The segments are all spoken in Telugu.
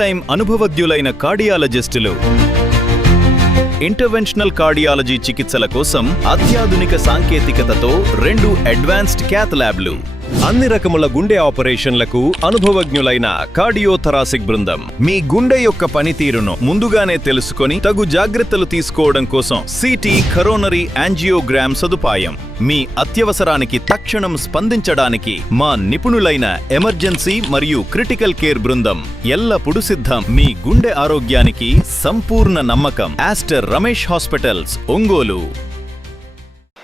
టైం అనుభవజ్ఞులైన కార్డియాలజిస్టులు ఇంటర్వెన్షనల్ కార్డియాలజీ చికిత్సల కోసం అత్యాధునిక సాంకేతికతతో 2 అడ్వాన్స్డ్ క్యాత్ ల్యాబ్లు, అన్ని రకముల గుండె ఆపరేషన్లకు అనుభవజ్ఞులైన కార్డియోథరాసిక్ బృందం మీ గుండె యొక్క పనితీరును ముందుగానే తెలుసుకొని తగు జాగ్రత్తలు తీసుకోవడం కోసం సిటీ కరోనరీ యాంజియోగ్రామ్ సదుపాయం, మీ అత్యవసరానికి తక్షణం స్పందించడానికి మా నిపుణులైన ఎమర్జెన్సీ మరియు క్రిటికల్ కేర్ బృందం ఎల్లప్పుడూ సిద్ధం. మీ గుండె ఆరోగ్యానికి సంపూర్ణ నమ్మకం. Aster Ramesh hospitals, Ongole.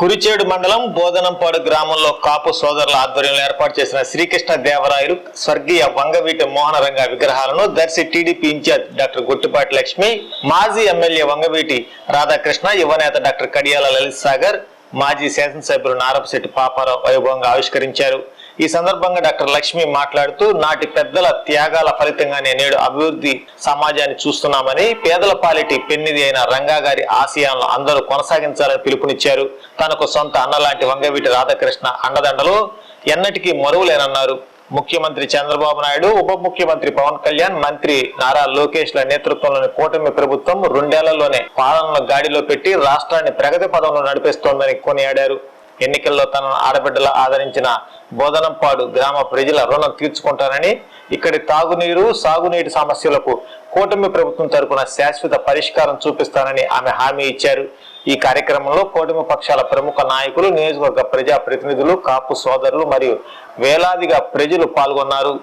కురిచేడు మండలం బోధనంపాడు గ్రామంలో కాపు సోదరుల ఆధ్వర్యంలో ఏర్పాటు చేసిన శ్రీకృష్ణ దేవరాయలు స్వర్గీయ వంగవీటి మోహనరంగ విగ్రహాలను Darsi TDP incharge doctor Guttipati Lakshmi, మాజీ ఎమ్మెల్యే వంగవీటి రాధాకృష్ణ, యువనేత డాక్టర్ కడియాల లలిత్ సాగర్, మాజీ శాసనసభ్యులు నారపశెట్టి పాపారావు వైభవంగా ఆవిష్కరించారు. ఈ సందర్భంగా డాక్టర్ లక్ష్మి మాట్లాడుతూ, నాటి పెద్దల త్యాగాల ఫలితంగానే నేడు అభివృద్ధి సమాజాన్ని చూస్తున్నామని, పేదల పాలిటి పెన్నిది అయిన రంగా గారి ఆశయాలను అందరూ కొనసాగించాలని పిలుపునిచ్చారు. తనకు సొంత అన్నలాంటి వంగవీటి రాధాకృష్ణ అండదండలు ఎన్నటికీ మరువలేనన్నారు. ముఖ్యమంత్రి చంద్రబాబు నాయుడు, ఉప ముఖ్యమంత్రి పవన్ కళ్యాణ్, మంత్రి నారా లోకేష్ ల నేతృత్వంలోని కూటమి ప్రభుత్వం 2 ఏళ్లలోనే పాలనను గాడిలో పెట్టి రాష్ట్రాన్ని ప్రగతి పదంలో నడిపిస్తోందని కొనియాడారు. ఎన్నికల్లో తనను ఆడబిడ్డలా ఆదరించిన బోధనంపాడు గ్రామ ప్రజల రుణం తీర్చుకుంటానని, ఇక్కడి తాగునీరు, సాగునీటి సమస్యలకు కూటమి ప్రభుత్వం తరపున శాశ్వత పరిష్కారం చూపిస్తానని ఆమె హామీ ఇచ్చారు. ఈ కార్యక్రమంలో కూటమి పక్షాల ప్రముఖ నాయకులు, నియోజకవర్గ ప్రజా ప్రతినిధులు, కాపు సోదరులు మరియు వేలాదిగా ప్రజలు పాల్గొన్నారు.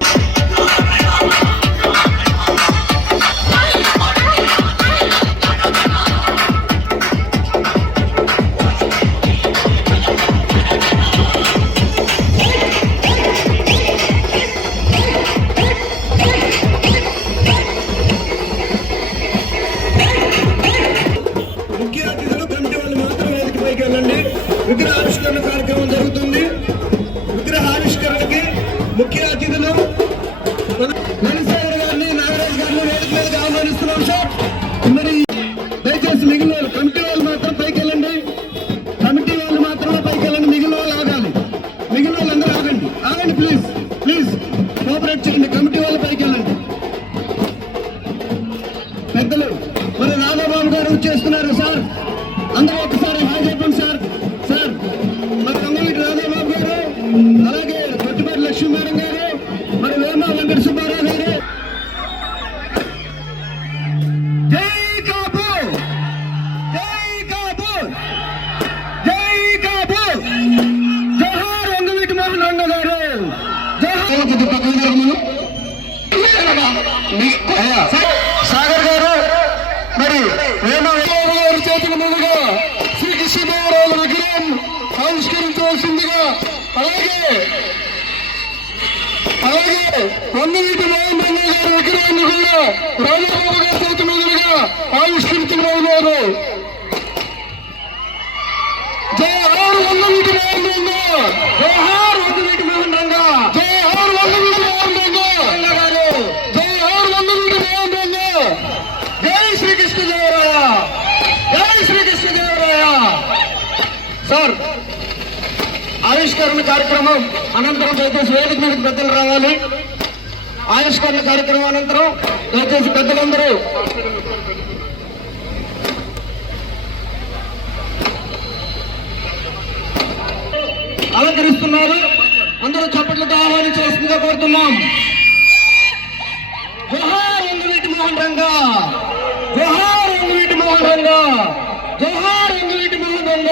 విగ్రహావిష్కరణ కార్యక్రమం జరుగుతుంది. విగ్రహావిష్కరణకి ముఖ్య అతిథులు నరసింహ గారిని, నాగరాజు గారిని వేదిక మీదకి ఆహ్వానిస్తున్నాం సార్. మరి దయచేసి మిగిలిన వాళ్ళు, కమిటీ వాళ్ళు మాత్రం పైకి వెళ్ళండి. కమిటీ వాళ్ళు మాత్రమే పైకి వెళ్ళండి, మిగిలిన వాళ్ళు ఆగాలి. మిగిలిన వాళ్ళందరూ ఆగండి, ఆగండి ప్లీజ్, ప్లీజ్ కోఆపరేట్ చేయండి. కమిటీ వాళ్ళు పైకి వెళ్ళండి. పెద్దలు మరి రాధాబాబు గారు వచ్చేస్తున్నారు సార్. అందరూ ఒకసారి హాయ్ చెప్పండి సార్. సార్ మరి వంగవీటి రాధాబాబు గారు, అలాగే గుట్టిపాటి లక్ష్మీ మేడం గారు, మరి వేమ వెంకట సుబ్బారావు గారు. జై కాపు, జై కాపు, జై కాపు, జోహార్ వంగవీటి మోహనరంగ గారు, సాగర్ గారు. మరి వేమ గారి చేతుల మీదుగా శ్రీకృష్ణదేవరాయల విగ్రహం ఆవిష్కరించవలసిందిగా, అలాగే వంగవీటి మోహనరంగ గారి విగ్రహాన్ని కూడా రాధాబాబు గారి చేతి మీదుగా ఆవిష్కరించబోతున్నారు. జోహార్ వంగవీటి మోహనరంగ, జోహార్ వంగవీటి మోహనరంగ, జోహార్ వంగవీటి మోహనరంగ గారు, జోహార్ వంగవీటి మోహనరంగ. జై శ్రీకృష్ణదేవరాయ, జై శ్రీకృష్ణదేవరాయ. సార్ ఆవిష్కరణ కార్యక్రమం అనంతరం దయచేసి వేదిక మీదకి పెద్దలు రావాలి. ఆవిష్కరణ కార్యక్రమం అనంతరం దయచేసి పెద్దలందరూ అలంకరిస్తున్నారు. అందరూ చప్పట్లతో ఆహ్వానించవలసిందిగా కోరుతున్నాం. జోహార్ వంగవీటి మోహనరంగ, జోహార్ వంగవీటి మోహనరంగ, జోహార్ వంగవీటి మోహనరంగ.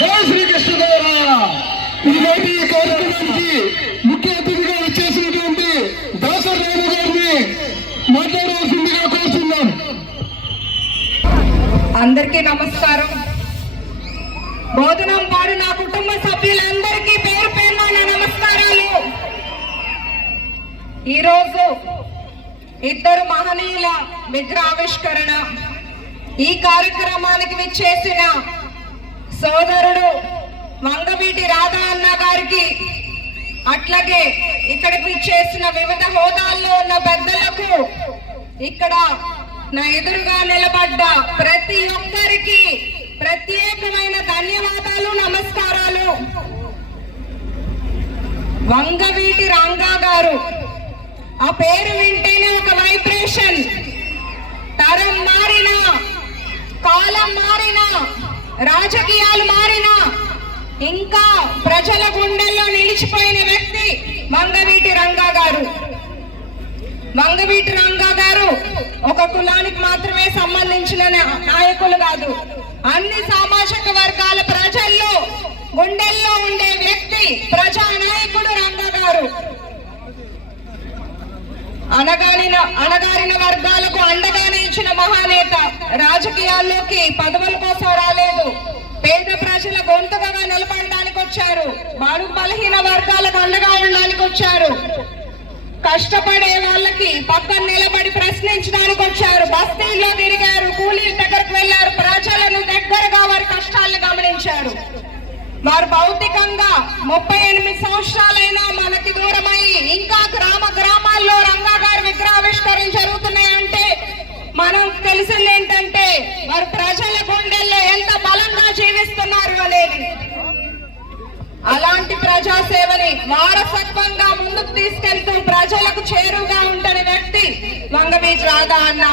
జై శ్రీకృష్ణదేవరాయ. ఈనాటి ఈ కార్యక్రమానికి ముఖ్య అతిథిగా వచ్చేసినటువంటి దాసర్ రాము గారిని మాట్లాడవలసిందిగా కోరుతున్నాం. అందరికీ నమస్కారం. బోధనంపాడు నా కుటుంబ సభ్యులందరికీ పేరు పేరున నా నమస్కారాలు. ఈరోజు 2 మహనీయుల విగ్రహావిష్కరణ. ఈ కార్యక్రమానికి విచ్చేసిన సోదరుడు వంగవీటి రాధా అన్న గారికి, అట్లాగే ఇక్కడికి విచ్చేసిన వివిధ హోదాల్లో ఉన్న పెద్దలకు, ఇక్కడ నా ఎదురుగా నిలబడ్డ ప్రతి ఒక్కరికి ప్రత్యేకమైన ధన్యవాదాలు, నమస్కారాలు. వంగవీటి రంగా గారు ఆ పేరు వింటేనే ఒక వైబ్రేషన్. తరం మారినా, కాలం మారినా, రాజకీయాలు మారినా ఇంకా ప్రజల గుండెల్లో నిలిచిపోయిన వ్యక్తి వంగవీటి రంగా గారు. వంగవీటి రంగా గారు ఒక కులానికి మాత్రమే సంబంధించిన నాయకులు కాదు, అన్ని సామాజిక వర్గాల ప్రజల్లో గుండెల్లో ఉండే వ్యక్తి, ప్రజా నాయకుడు రంగా గారు. అణగారిన వర్గాలకు అండగా నిలిచిన మహానేత. రాజకీయాల్లోకి పదవుల కోసం రాలేదు, పేద ప్రజల గొంతుగా నిలబడడానికి వచ్చారు. బడుగు బలహీన వర్గాలకు అండగా ఉండడానికి వచ్చారు. కష్టపడే వాళ్ళకి పక్కన నిలబడి ప్రశ్నించడానికి వచ్చారు. బస్తీల్లో తిరిగారు, కూలీల దగ్గరకు వెళ్లారు, ప్రజలను దగ్గరగా వారి కష్టాలను గమనించారు. వారు భౌతికంగా 38 సంవత్సరాలైనా మనకి దూరమై ఇంకా గ్రామాల్లో రంగా గారి విగ్రహావిష్కరణ జరుగుతున్నాయంటే మనం తెలిసింది ఏంటంటే వారు ప్రజల గుండెల్లో ఎంత బలంగా జీవిస్తున్నారు అనేది. అలాంటి ప్రజాసేవని వారసత్వంగా ముందుకు తీసుకెళ్తూ ప్రజలకు చేరువుగా ఉంటున్న వ్యక్తి వంగవీటి రాధా అన్న.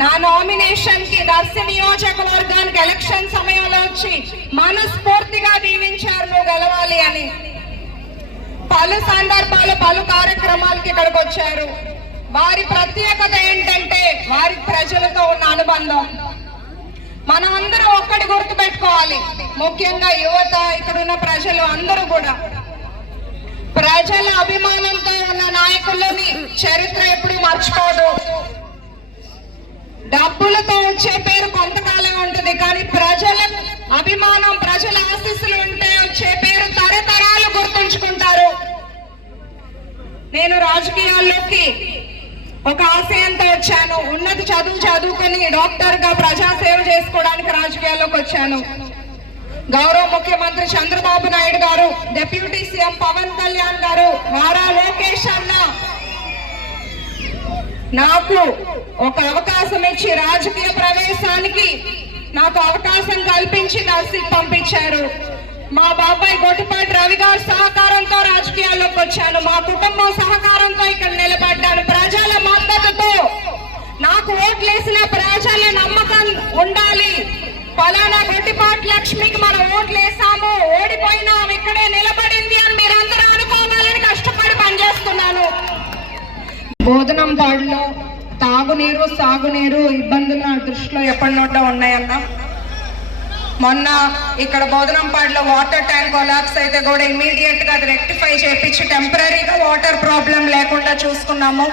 నా నామినేషన్ కి దర్శి నియోజకవర్గానికి ఎలక్షన్ సమయంలో వచ్చి మనస్ఫూర్తిగా దీవించారు నువ్వు గెలవాలి అని. పలు సందర్భాలు పలు కార్యక్రమాలకి ఇక్కడికి వచ్చారు. వారి ప్రత్యేకత ఏంటంటే వారి ప్రజలతో ఉన్న అనుబంధం. మనం అందరూ ఒక్కటి గుర్తు పెట్టుకోవాలి, ముఖ్యంగా యువత, ఇక్కడున్న ప్రజలు అందరూ కూడా ప్రజల అభిమానంతో ఉన్న నాయకులని చరిత్ర ఎప్పుడు మర్చిపోదు. డబ్బులతో వచ్చే పేరు కొంతకాలం ఉంటుంది, కానీ ప్రజల అభిమానం, ప్రజల ఆశీస్సులు ఉంటే వచ్చే పేరు తరతరాలు గుర్తుంచుకుంటారు. నేను రాజకీయాల్లోకి ఒక ఆశయంతో వచ్చాను. ఉన్నత చదువుకొని డాక్టర్ గా ప్రజాసేవ చేసుకోవడానికి రాజకీయాల్లోకి వచ్చాను. గౌరవ ముఖ్యమంత్రి చంద్రబాబు నాయుడు గారు, డిప్యూటీ సీఎం పవన్ కళ్యాణ్ గారు, నారా లోకేష్ అన్న నాకు ఒక అవకాశం ఇచ్చి రాజకీయ ప్రవేశానికి నాకు అవకాశం కల్పించి దర్శికి పంపించారు. మా బాబాయ్ గొట్టిపాటి రవి గారి సహకారంతో రాజకీయాల్లోకి వచ్చాను. మా కుటుంబం సహకారంతో ఇక్కడ నిలబడ్డాను. ప్రజల మద్దతుతో నాకు ఓట్లేసిన ప్రజల నమ్మకం ఉండాలి. ఫలానా గొట్టిపాటి లక్ష్మికి మనం ఓట్లేసాము, ఓడిపోయినాం, ఇక్కడే నిలబడింది అని మీరందరూ అనుకోవాలని కష్టపడి పనిచేస్తున్నాను. బోధనంపాడులో తాగునీరు, సాగునీరు ఇబ్బందులు నా దృష్టిలో ఎప్పటి నుండో ఉన్నాయన్నా. మొన్న ఇక్కడ బోధనంపాడులో వాటర్ ట్యాంక్ కొలాప్స్ అయితే కూడా ఇమీడియట్ గా అది రెక్టిఫై చేయించి టెంపరీగా వాటర్ ప్రాబ్లం లేకుండా చూసుకున్నాము.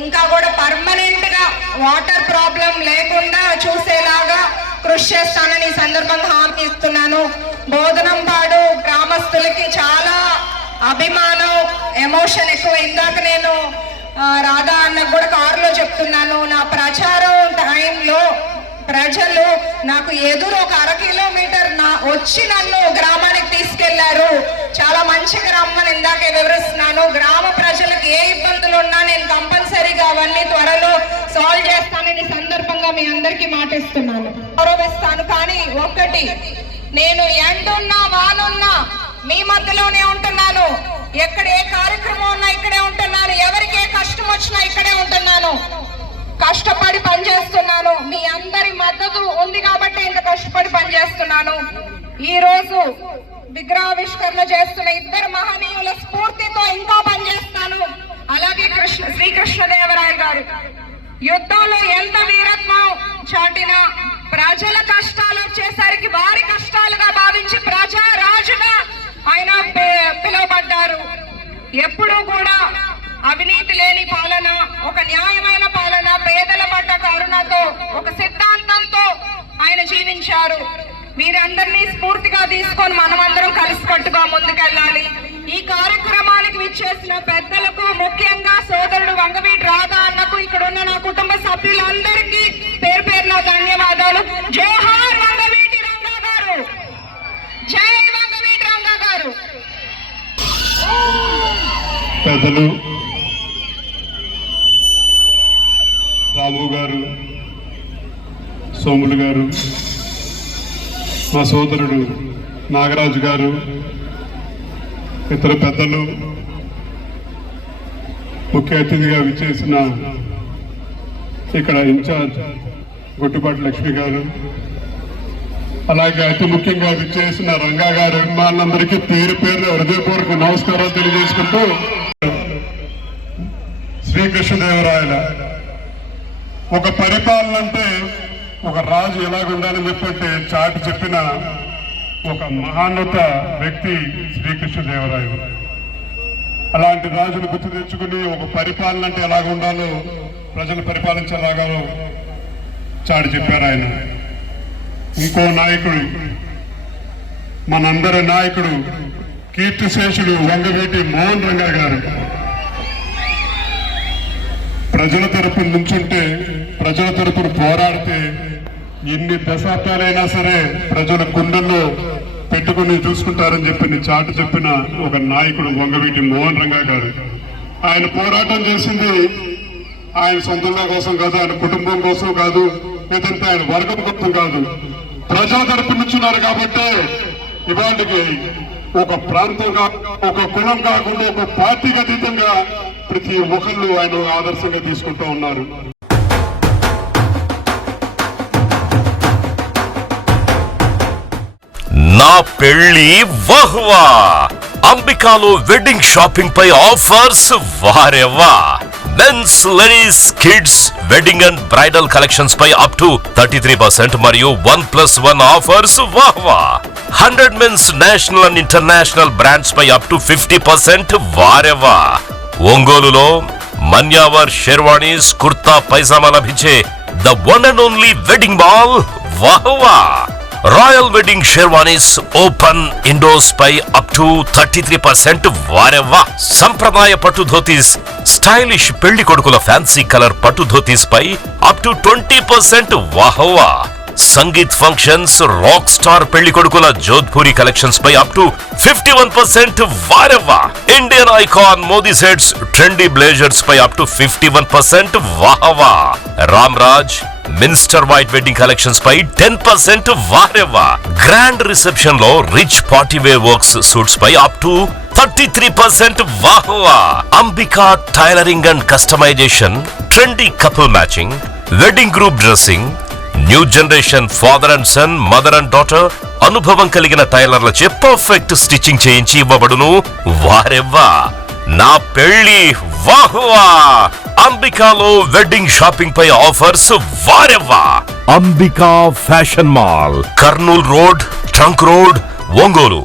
ఇంకా కూడా పర్మనెంట్ గా వాటర్ ప్రాబ్లం లేకుండా చూసేలాగా కృషి చేస్తానని ఈ సందర్భంగా హామీ ఇస్తున్నాను. బోధనంపాడు గ్రామస్తులకి చాలా అభిమానం, ఎమోషన్ ఎక్కువ. ఇందాక నేను రాధా అన్నకు కూడా కారులో చెప్తున్నాను, నా ప్రచారం టైంలో ప్రజలు నాకు ఎదురు ఒక 1/2 కిలోమీటర్ వచ్చి నన్ను గ్రామానికి తీసుకెళ్లారు. చాలా మంచిగా రమ్మని ఇందాకే వివరిస్తున్నాను. గ్రామ ప్రజలకు ఏ ఇబ్బందులు ఉన్నా నేను కంపల్సరీగా అవన్నీ త్వరలో సాల్వ్ చేస్తానని సందర్భంగా మీ అందరికీ మాటిస్తున్నాను, గౌరవిస్తాను. కానీ ఒక్కటి, నేను ఎండున్నా వానున్నా మీ మధ్యలోనే ఉంటున్నాను. ఎక్కడ ఏ కార్యక్రమం ఉన్నా ఇక్కడే ఉంటున్నాను. ఎవరికి ఏ కష్టం వచ్చినా ఇక్కడే ఉంటున్నాను. కష్టపడి పనిచేస్తున్నాను. మీ అందరి మద్దతు ఉంది కాబట్టి ఇంత కష్టపడి పనిచేస్తున్నాను. ఈ రోజు విగ్రహావిష్కరణ చేస్తున్న ఇద్దరు మహనీయుల స్ఫూర్తితో ఇంకా పనిచేస్తాను. అలాగే శ్రీకృష్ణదేవరాయ గారు యుద్ధంలో ఎంత వీరత్వం చాటినా ప్రజల కష్టాలు వచ్చేసరికి వారి కష్టాలుగా భావించి ప్రజా రాజుగా ఆయన పిలువబడ్డారు. ఎప్పుడూ కూడా అవినీతి లేని పాలన, ఒక న్యాయమైన పాలన, పేదల పట్ల కరుణతో, ఒక సిద్ధాంతంతో ఆయన జీవించారు. వీరందరినీ స్ఫూర్తిగా తీసుకొని మనమందరం కలిసికట్టుగా ముందుకెళ్ళాలి. ఈ కార్యక్రమానికి విచ్చేసిన పెద్దలకు, ముఖ్యంగా సోదరుడు వంగవీటి రాధా అన్నకు, ఇక్కడ ఉన్న నా కుటుంబ సభ్యులందరికీ పేరు పేరున ధన్యవాదాలు. జోహార్ వంగవీటి రంగా గారు, జై వంగవీటి రంగా గారు. పెద్దలు రాము గారు, సోములు గారు, మా సోదరుడు నాగరాజు గారు, ఇతర పెద్దలు, ముఖ్య అతిథిగా విచ్చేసిన ఇక్కడ ఇన్ఛార్జ్ గొట్టుపాటి లక్ష్మి గారు, అలాగే అతి ముఖ్యంగా విచ్చేసిన రంగా గారి అభిమానులందరికీ పేరు పేరు హృదయపూర్వక నమస్కారాలు తెలియజేసుకుంటూ, శ్రీకృష్ణదేవరాయల ఒక పరిపాలన అంటే ఒక రాజు ఎలాగుండాలని చెప్పంటే చాటి చెప్పిన ఒక మహాన్నత వ్యక్తి శ్రీకృష్ణదేవరాయలు. అలాంటి రాజును గుర్తు తెచ్చుకుని ఒక పరిపాలన అంటే ఎలాగ ఉండాలో, ప్రజలు పరిపాలించేలాగా చాటి చెప్పారు ఆయన. ఇంకో నాయకుడు, మనందరి నాయకుడు, కీర్తిశేషుడు వంగవీటి మోహన్ రంగా గారు. ప్రజల తరపున నుంచుంటే, ప్రజల తరపున పోరాడితే ఎన్ని దశాబ్దాలైనా సరే ప్రజల గుండెల్లో పెట్టుకుని చూసుకుంటారని చెప్పి చాటు చెప్పిన ఒక నాయకుడు వంగవీటి మోహన్ రంగా గారు. ఆయన పోరాటం చేసింది ఆయన సొంతంగా కోసం కాదు, ఆయన కుటుంబం కోసం కాదు, లేదంటే ఆయన వర్గం కోసం కాదు, ప్రజల తరపు నుంచున్నారు. కాబట్టి ఇవాళకి ఒక ప్రాంతం ఒక కులం కాకుండా ఒక పార్టీకి అతీతంగా ప్రతి ఒక్కళ్ళు ఆయన ఆదర్శంగా తీసుకుంటూ ఉన్నారు. నా పెళ్లి వహ్వా! అంబికాలో వెడ్డింగ్ షాపింగ్ పై ఆఫర్స్ వారెవ్వా! Men's, ladies, kids wedding and bridal collections పై అప్ టు 33% మరియు 1+1 ఆఫర్స్ వాహ్వా! 100 men's national and international brands పై అప్ టు 50% వారెవ్వా! ఒంగోలులో మన్యావర్ షెర్వాణీస్, కుర్తా పైజామా లభించే the one and only wedding mall వాహ్వా! రాయల్ వెడ్డింగ్ షెర్వానీస్ ఓపెన్ ఇండోర్స్ పై అప్ టు 33% వారెవ్వా! సంప్రదాయ పట్టు ధోతీస్, స్టైలిష్ పెళ్లి కొడుకుల ఫ్యాన్సీ కలర్ పట్టు ధోతీస్ పై అప్ టు 20% వాహ్వా! సంగీత్ ఫంక్షన్స్, రాక్ స్టార్ పెళ్లి కొడుకుల జోధ్పూరి కలెక్షన్స్ పై అప్ టు 51% వారెవ్వా! Indian icon Modi sets, trendy blazers పై అప్ టు 51% వాహ్వా! Ram Raj minister white wedding collections పై 10% వారెవ్వా! గ్రాండ్ రిసెప్షన్ లో rich party wear works suits పై అప్ టు 33% వాహ్వా! Ambika tailoring and customisation, trendy couple matching, wedding group dressing, new generation father and son, mother and daughter అనుభవం కలిగిన టైలర్లచే పర్ఫెక్ట్ స్టిచ్చింగ్ చేయించి ఇవ్వబడును వారెవ్వా! నా పెళ్లి వాహ్వా! అంబికాలో వెడ్డింగ్ షాపింగ్ పై ఆఫర్స్ వారెవ్వా! Ambika fashion mall, Kurnool road, trunk road, Ongole.